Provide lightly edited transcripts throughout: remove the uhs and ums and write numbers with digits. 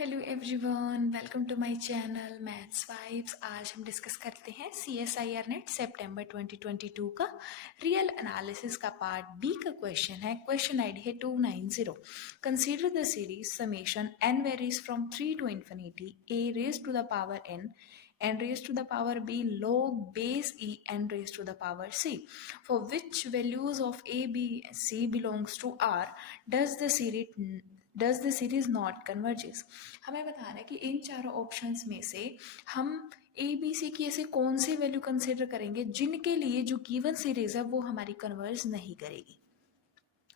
Hello everyone, welcome to my channel maths vibes. आज हम discuss करते हैं CSIR नेट सितंबर 2022 का रियल एनालिसिस का पार्ट बी का क्वेश्चन है। क्वेश्चन आईडी है 290। Consider the series summation n varies from 3 to infinity a raise to the power n raised to the power b log base e n raised to the power c, for which values of a, b, c belongs to r does the series not converges। हमें बताना है कि इन चारों options में से हम A B C की ऐसे कौन सी वैल्यू कंसिडर करेंगे जिनके लिए जो गिवन सीरीज है वो हमारी कन्वर्ज नहीं करेगी।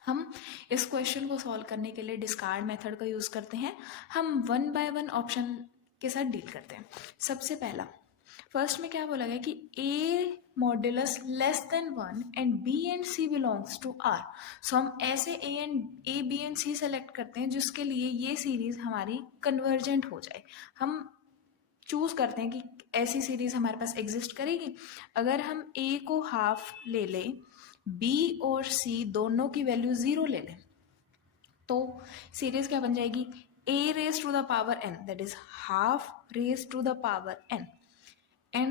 हम इस क्वेश्चन को सॉल्व करने के लिए डिस्कार्ड मेथड का यूज करते हैं। हम वन बाय वन ऑप्शन के साथ डील करते हैं। सबसे पहला फर्स्ट में क्या बोला गया कि a modulus less than 1 and b and c belongs to r। So हम ऐसे a b and c select करते हैं जिसके लिए ये सीरीज हमारी कन्वर्जेंट हो जाए। हम चूज करते हैं कि ऐसी सीरीज हमारे पास एग्जिस्ट करेगी। अगर हम a को हाफ ले लें, b और c दोनों की वैल्यू 0 ले लें, तो सीरीज क्या बन जाएगी? a raise to the power n, that is half raise to the power n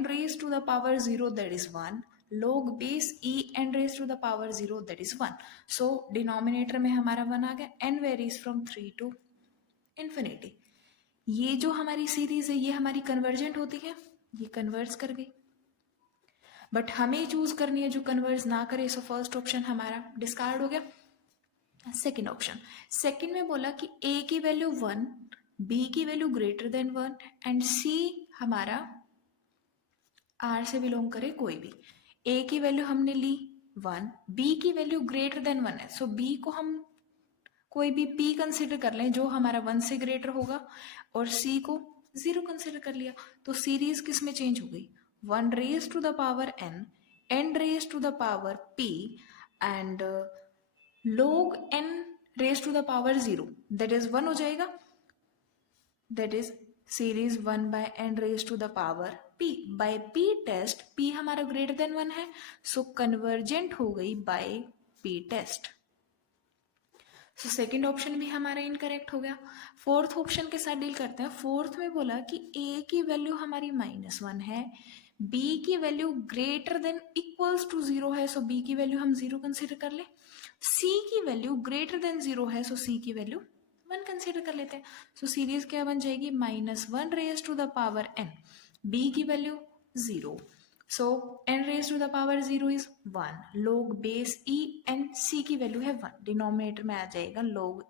raised to the power 0, that is 1, log base e n raised to the power 0, that is 1। so denominator में हमारा 1 आ गया। n varies from 3 to infinity. ये जो हमारी series है ये हमारी कन्वर्जेंट होती है, ये कन्वर्ज कर गई, बट हमें चूज करनी है जो कन्वर्ज ना करे। सो फर्स्ट ऑप्शन हमारा डिस्कार्ड हो गया। सेकेंड ऑप्शन, सेकेंड में बोला कि a की वैल्यू 1, b की value greater than 1 and c हमारा R से बिलोंग करे कोई भी। A की वैल्यू हमने ली 1, B की वैल्यू ग्रेटर देन 1 है, सो B को हम कोई भी P कंसिडर कर लें जो हमारा 1 से ग्रेटर होगा, और C को 0 कंसिडर कर लिया। तो सीरीज किस में चेंज हो गई? 1 raise to the power n raise to the power p and log n raise to the power 0, that is 1 हो जाएगा। That is series 1 by n raise to the power p। By p test p हमारा greater than 1 है, so convergent हो गई by p test. So second option भी हमारा incorrect हो गया। फोर्थ ऑप्शन के साथ डील करते हैं। फोर्थ में बोला कि a की वैल्यू हमारी -1 है, b की value greater than equals to 0 है, सो b की वैल्यू हम 0 कंसिडर कर ले। c की वैल्यू ग्रेटर देन 0 है, सो c की वैल्यू 1 कंसिडर कर लेते हैं। सो सीरीज क्या बन जाएगी? -1 raise to the power n, b की value 0, so n raise to the power 0 is 1, log base e n, c की वैल्यू है 1, डिनोमिनेटर में आ जाएगा log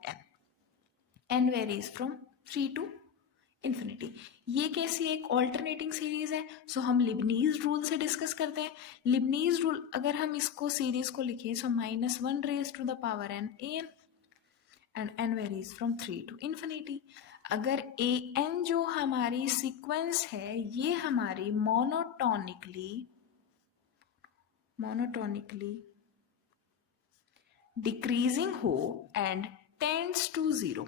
n varies from 3 to infinity. ये कैसी एक ऑल्टरनेटिंग सीरीज है? सो हम लिबनीज रूल से डिस्कस करते हैं। लिबनीज रूल अगर हम इसको सीरीज को लिखें, so -1 raise to the power n a n and n varies from 3 to infinity. अगर a n जो हमारी सीक्वेंस है ये हमारी मोनोटोनिकली डिक्रीजिंग हो एंड टेंड्स टू 0,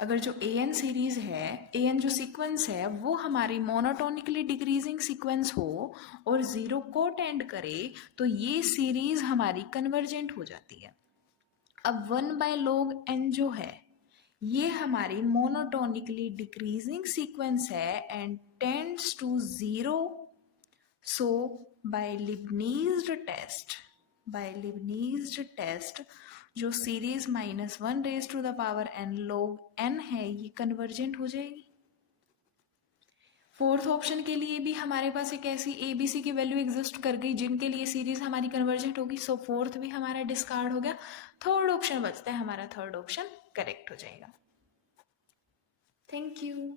अगर जो an सीरीज है, an जो सीक्वेंस है वो हमारी मोनोटोनिकली डिक्रीजिंग सीक्वेंस हो और 0 को टेंड करे, तो ये सीरीज हमारी कन्वर्जेंट हो जाती है। अब 1 बाय log n जो है ये हमारी मोनोटोनिकली डिक्रीजिंग सीक्वेंस है and tends to 0। So by Leibniz test जो series -1 raise to the power n log n है ये कन्वर्जेंट हो जाएगी। फोर्थ ऑप्शन के लिए भी हमारे पास एक ऐसी ABC की वैल्यू एग्जिस्ट कर गई जिनके लिए सीरीज हमारी कन्वर्जेंट होगी, सो फोर्थ भी हमारा डिस्कार्ड हो गया। थर्ड ऑप्शन बचता है हमारा, थर्ड ऑप्शन करेक्ट हो जाएगा। Thank you.